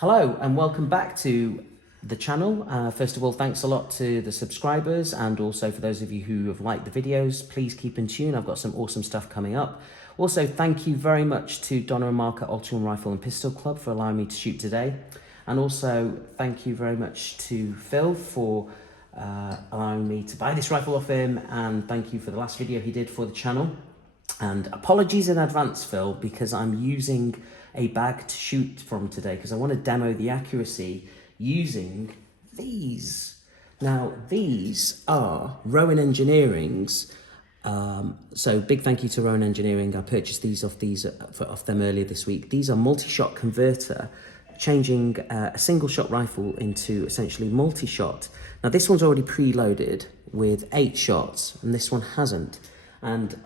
Hello and welcome back to the channel. First of all, thanks a lot to the subscribers and also for those of you who have liked the videos. Please keep in tune, I've got some awesome stuff coming up. Also, thank you very much to Donna and Mark at Ultimate Rifle and Pistol Club for allowing me to shoot today. And also, thank you very much to Phil for allowing me to buy this rifle off him, and thank you for the last video he did for the channel. And apologies in advance, Phil, because I'm using a bag to shoot from today because I want to demo the accuracy using these. Now, these are Rowan Engineering's. So big thank you to Rowan Engineering. I purchased these off them earlier this week. These are multi-shot converter, changing a single shot rifle into essentially multi-shot. Now this one's already preloaded with 8 shots and this one hasn't. And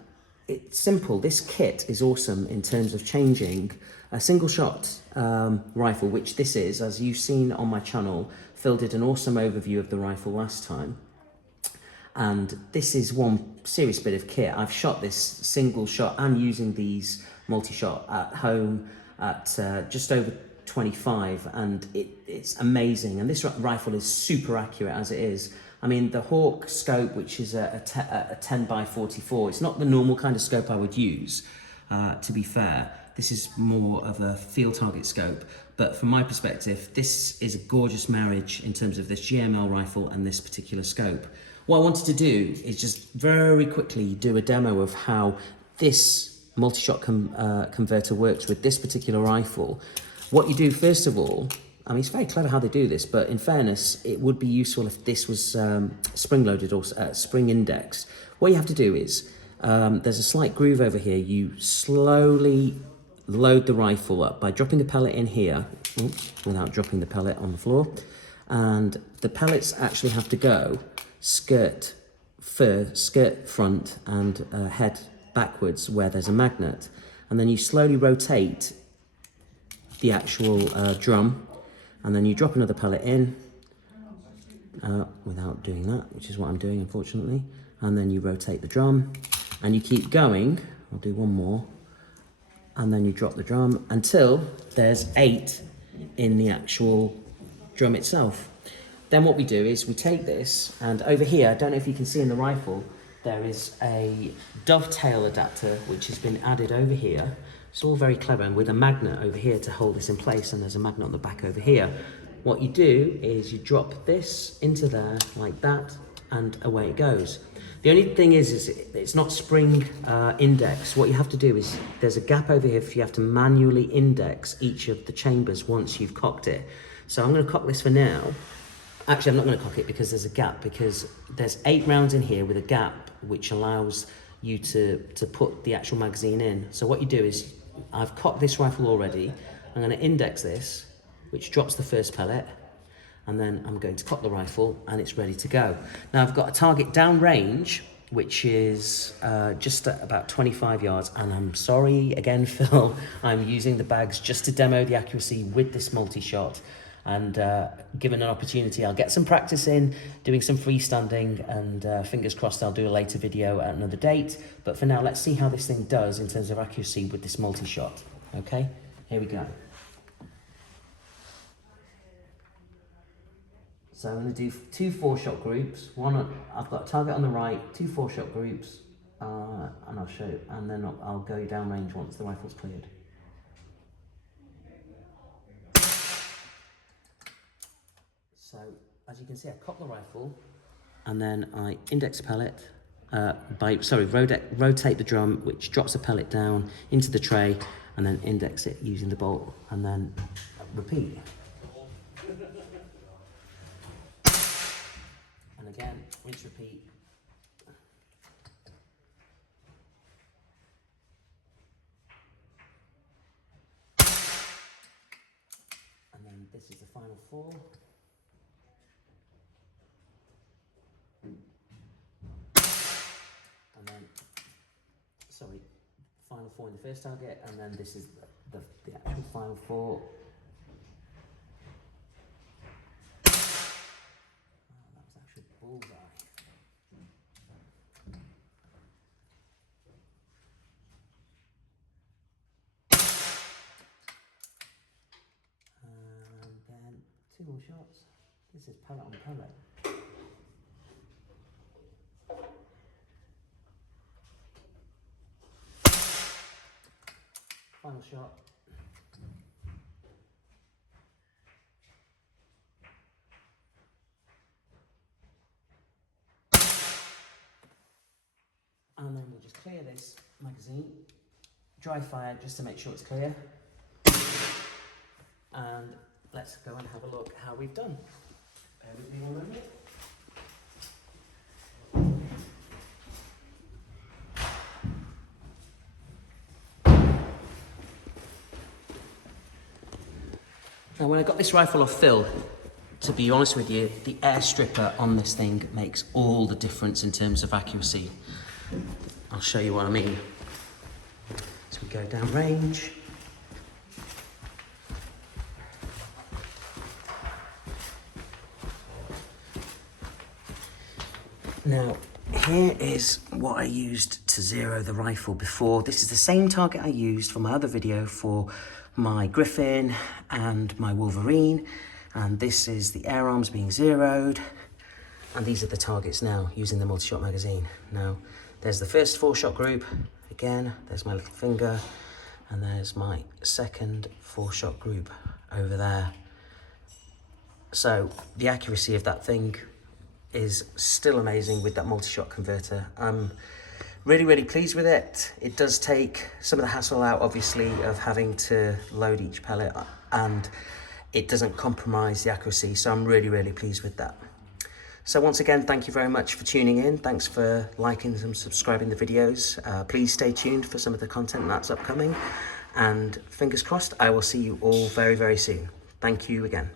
it's simple. This kit is awesome in terms of changing a single shot rifle, which this is, as you've seen on my channel. Phil did an awesome overview of the rifle last time. And this is one serious bit of kit. I've shot this single shot and using these multi-shot at home at just over 25, and it's amazing. And this rifle is super accurate as it is. I mean, the Hawk scope, which is a 10 by 44, it's not the normal kind of scope I would use, to be fair. This is more of a field target scope. But from my perspective, this is a gorgeous marriage in terms of this GML rifle and this particular scope. What I wanted to do is just very quickly do a demo of how this multi-shot converter works with this particular rifle. What you do, first of all, I mean, it's very clever how they do this, but in fairness, it would be useful if this was spring-loaded or spring-indexed. What you have to do is, there's a slight groove over here. You slowly load the rifle up by dropping the pellet in here, without dropping the pellet on the floor. And the pellets actually have to go skirt front and head backwards where there's a magnet. And then you slowly rotate the actual drum, and then you drop another pellet in without doing that, which is what I'm doing, unfortunately. And then you rotate the drum and you keep going. I'll do one more. And then you drop the drum until there's 8 in the actual drum itself. Then what we do is we take this, and over here, I don't know if you can see in the rifle, there is a dovetail adapter which has been added over here. It's all very clever, and with a magnet over here to hold this in place, and there's a magnet on the back over here. What you do is you drop this into there like that, and away it goes. The only thing is it's not spring index. What you have to do is, there's a gap over here if you have to manually index each of the chambers once you've cocked it. So I'm going to cock this for now. Actually, I'm not going to cock it because there's a gap, because there's 8 rounds in here with a gap which allows you to put the actual magazine in. So what you do is, I've cocked this rifle already. I'm going to index this, which drops the first pellet, and then I'm going to cock the rifle and it's ready to go. Now I've got a target down range, which is just at about 25 yards. And I'm sorry again, Phil, I'm using the bags just to demo the accuracy with this multi-shot. And given an opportunity, I'll get some practice in doing some freestanding, and fingers crossed I'll do a later video at another date. But for now, let's see how this thing does in terms of accuracy with this multi-shot. Okay, here we go. So I'm going to do 2 4-shot groups. I've got a target on the right, 2 4-shot groups, and I'll show you, and then I'll go downrange once the rifle's cleared. So, as you can see, I cock the rifle, and then I index a pellet, rotate the drum, which drops a pellet down into the tray, and then index it using the bolt, and then repeat. And again, rinse, repeat. And then this is the final 4. And then, sorry, final 4 in the first target, and then this is the actual final 4. Oh, that was actually bullseye. And 2 more shots. This is pellet on pellet. Final shot. And then we'll just clear this magazine, dry fire just to make sure it's clear. And let's go and have a look how we've done. Bear with me one moment. Now when I got this rifle off Phil, to be honest with you, the air stripper on this thing makes all the difference in terms of accuracy. I'll show you what I mean. So we go down range. Now, here is what I used to zero the rifle before. This is the same target I used for my other video for my Griffin and my Wolverine. And this is the air arms being zeroed. And these are the targets now using the multi-shot magazine. Now, there's the first 4-shot group. Again, there's my little finger. And there's my second 4-shot group over there. So the accuracy of that thing is still amazing with that multi-shot converter. I'm really, really pleased with it. It does take some of the hassle out, obviously, of having to load each pellet, and it doesn't compromise the accuracy. So I'm really, really pleased with that. So once again, thank you very much for tuning in. Thanks for liking and subscribing the videos. Please stay tuned for some of the content that's upcoming. And fingers crossed, I will see you all very, very soon. Thank you again.